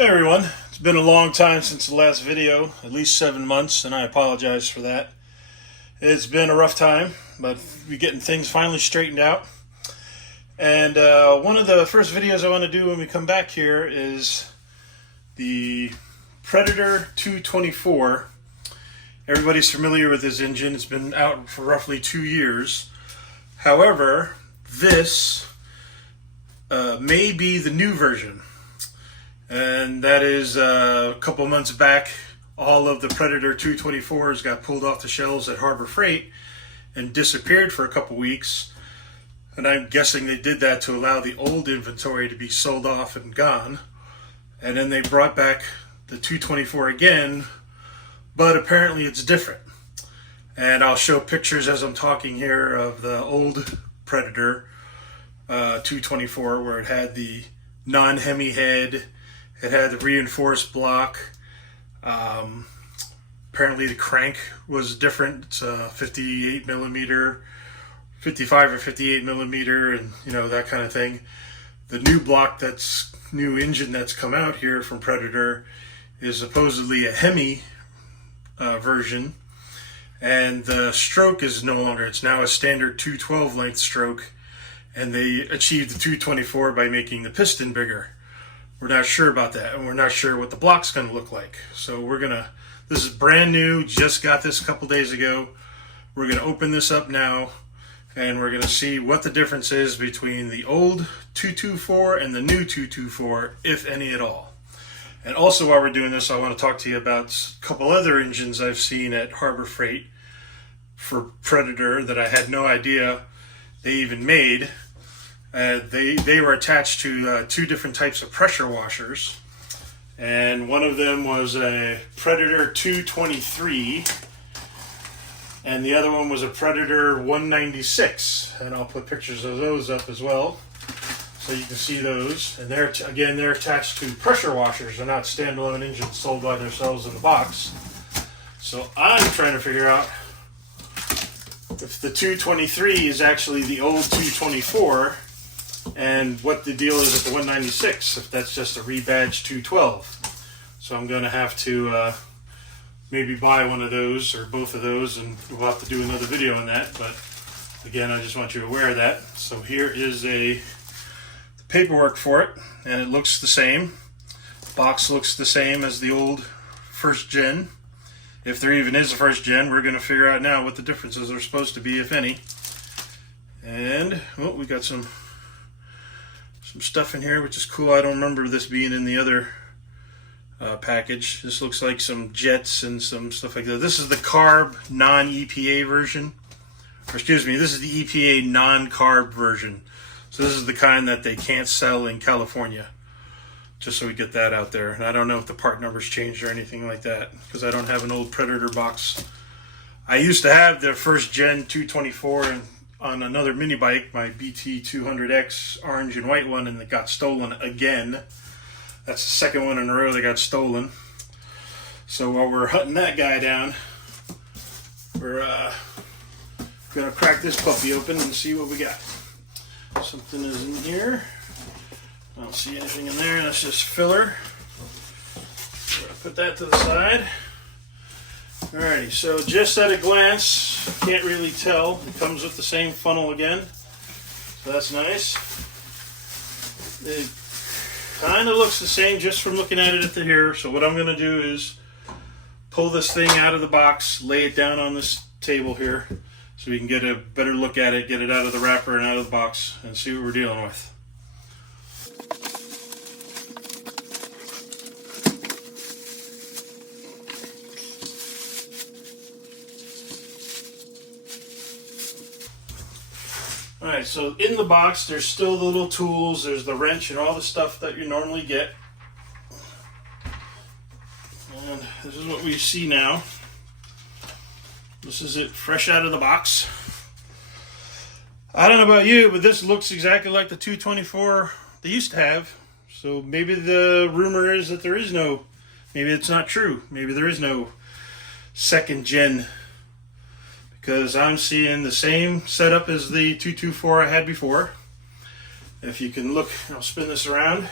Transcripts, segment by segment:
Hey everyone, it's been a long time since the last video, at least 7 months, and I apologize for that. It's been a rough time, but we're getting things finally straightened out. And one of the first videos I want to do when we come back here is the Predator 224. Everybody's familiar with this engine. It's been out for roughly 2 years. However, this may be the new version. And that is a couple months back, all of the Predator 224s got pulled off the shelves at Harbor Freight and disappeared for a couple weeks. And I'm guessing they did that to allow the old inventory to be sold off and gone. And then they brought back the 224 again, but apparently it's different. And I'll show pictures as I'm talking here of the old Predator 224 where it had the non-Hemi head. It had the reinforced block. Apparently the crank was different. It's 58 millimeter, 55 or 58 millimeter, and that kind of thing. The new block, new engine that's come out here from Predator, is supposedly a Hemi version, and the stroke is no longer. It's now a standard 212 length stroke, and they achieved the 224 by making the piston bigger. We're not sure about that, and we're not sure what the block's going to look like. So this is brand new, just got this a couple days ago. We're going to open this up now, and we're going to see what the difference is between the old 224 and the new 224, if any at all. And also while we're doing this, I want to talk to you about a couple other engines I've seen at Harbor Freight for Predator that I had no idea they even made. They were attached to two different types of pressure washers, and one of them was a Predator 223 and the other one was a Predator 196, and I'll put pictures of those up as well so you can see those. And they're attached to pressure washers. They're not standalone engines sold by themselves in the box. So I'm trying to figure out if the 223 is actually the old 224 and what the deal is with the 196, if that's just a rebadged 212. So I'm going to have to maybe buy one of those or both of those, and we'll have to do another video on that. But again, I just want you aware of that. So here is the paperwork for it, and it looks the same. The box looks the same as the old first gen. If there even is a first gen, we're going to figure out now what the differences are supposed to be, if any. And we got some stuff in here, which is cool. I don't remember this being in the other package. This looks like some jets and some stuff like that. This is the CARB non-EPA version. Or excuse me, this is the EPA non-CARB version. So this is the kind that they can't sell in California. Just so we get that out there. And I don't know if the part numbers changed or anything like that, because I don't have an old Predator box. I used to have the first gen 224 on another mini bike, my BT200X orange and white one, and it got stolen again. That's the second one in a row that got stolen. So while we're hunting that guy down, we're gonna crack this puppy open and see what we got. Something is in here. I don't see anything in there. That's just filler. We're gonna put that to the side. Alrighty, so just at a glance, can't really tell. It comes with the same funnel again, so that's nice. It kind of looks the same just from looking at it here. So what I'm going to do is pull this thing out of the box, lay it down on this table here, so we can get a better look at it, get it out of the wrapper and out of the box, and see what we're dealing with. Alright, so in the box there's still the little tools, there's the wrench and all the stuff that you normally get. And this is what we see now. This is it fresh out of the box. I don't know about you, but this looks exactly like the 224 they used to have. So maybe the rumor is that maybe it's not true. Maybe there is no second gen, because I'm seeing the same setup as the 224 I had before. If you can look, I'll spin this around.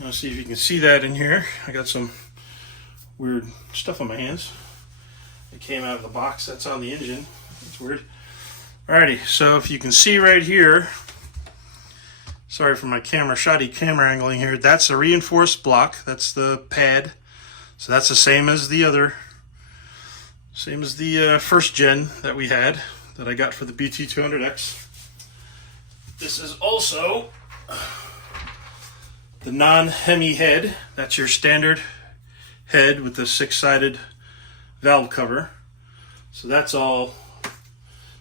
Let's see if you can see that in here. I got some weird stuff on my hands. It came out of the box that's on the engine. That's weird. Alrighty, so if you can see right here, sorry for my shoddy camera angling here, that's a reinforced block. That's the pad. So that's the same as the first gen that we had, that I got for the BT200X. This is also the non-Hemi head. That's your standard head with the 6-sided valve cover. So that's all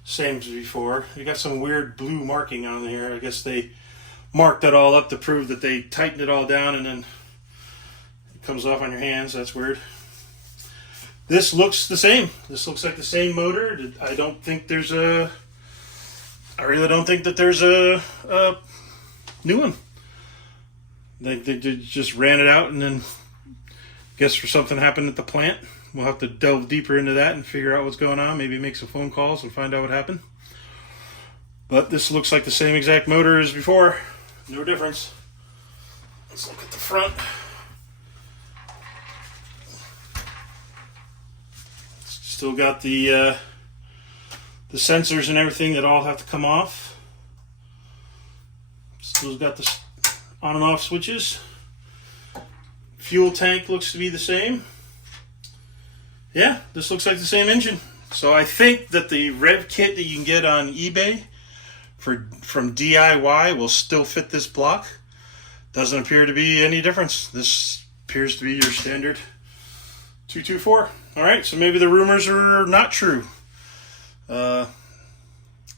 same as before. You got some weird blue marking on here. I guess they marked that all up to prove that they tightened it all down, and then it comes off on your hands. That's weird. This looks the same. This looks like the same motor. I really don't think that there's a new one. They just ran it out, and then guess for something happened at the plant. We'll have to delve deeper into that and figure out what's going on. Maybe make some phone calls and find out what happened. But this looks like the same exact motor as before. No difference. Let's look at the front. Still got the sensors and everything that all have to come off. Still got the on and off switches. Fuel tank looks to be the same. Yeah, this looks like the same engine. So I think that the rev kit that you can get on eBay from DIY will still fit this block. Doesn't appear to be any difference. This appears to be your standard 224. All right, so maybe the rumors are not true. There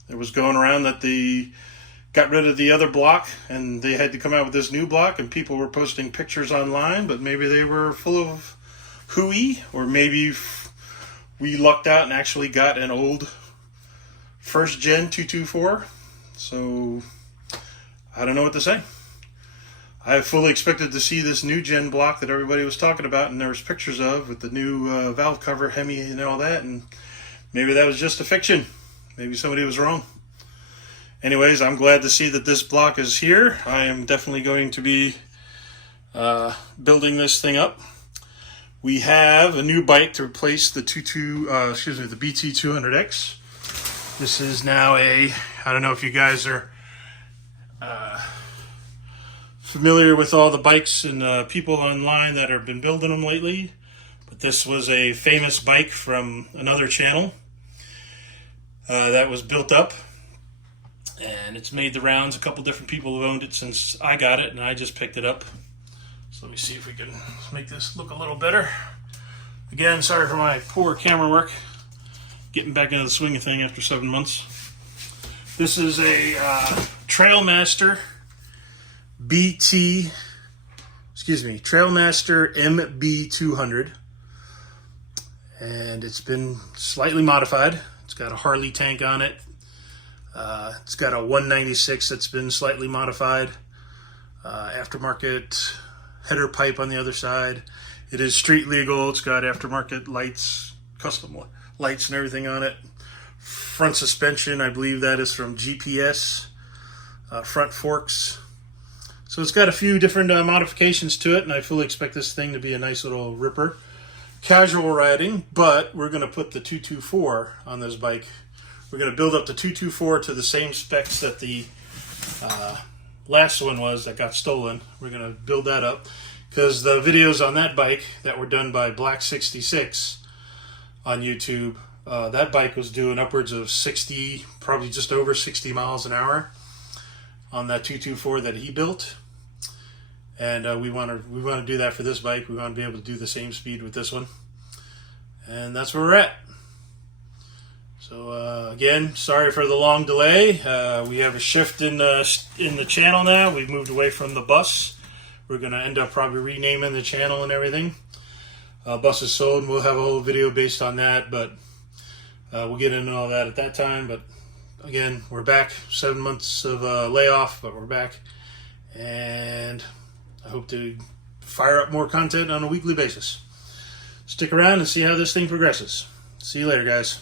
was going around that they got rid of the other block and they had to come out with this new block, and people were posting pictures online, but maybe they were full of hooey, or maybe we lucked out and actually got an old first gen 224. So I don't know what to say. I fully expected to see this new gen block that everybody was talking about and there was pictures of, with the new valve cover, Hemi and all that, and maybe that was just a fiction. Maybe somebody was wrong. Anyways, I'm glad to see that this block is here. I am definitely going to be building this thing up. We have a new bike to replace the the BT200X. This is now I don't know if you guys are familiar with all the bikes and people online that have been building them lately, but this was a famous bike from another channel that was built up, and it's made the rounds. A couple different people have owned it since I got it, and I just picked it up. So let me see if we can make this look a little better. Again, sorry for my poor camera work. Getting back into the swing of thing after 7 months. This is a Trailmaster Trailmaster MB200. And it's been slightly modified. It's got a Harley tank on it. It's got a 196 that's been slightly modified. Aftermarket header pipe on the other side. It is street legal. It's got aftermarket lights, custom lights and everything on it. Front suspension, I believe that is from GPS. Front forks. So it's got a few different modifications to it, and I fully expect this thing to be a nice little ripper. Casual riding, but we're going to put the 224 on this bike. We're going to build up the 224 to the same specs that the last one was that got stolen. We're going to build that up because the videos on that bike that were done by Black66 on YouTube, that bike was doing upwards of 60, probably just over 60 miles an hour on that 224 that he built. And we want to do that for this bike. We want to be able to do the same speed with this one. And that's where we're at. So again, sorry for the long delay. We have a shift in the channel now. We've moved away from the bus. We're going to end up probably renaming the channel and everything. Bus is sold, and we'll have a whole video based on that, but we'll get into all that at that time. But again, we're back. 7 months of layoff, but we're back. And I hope to fire up more content on a weekly basis. Stick around and see how this thing progresses. See you later, guys.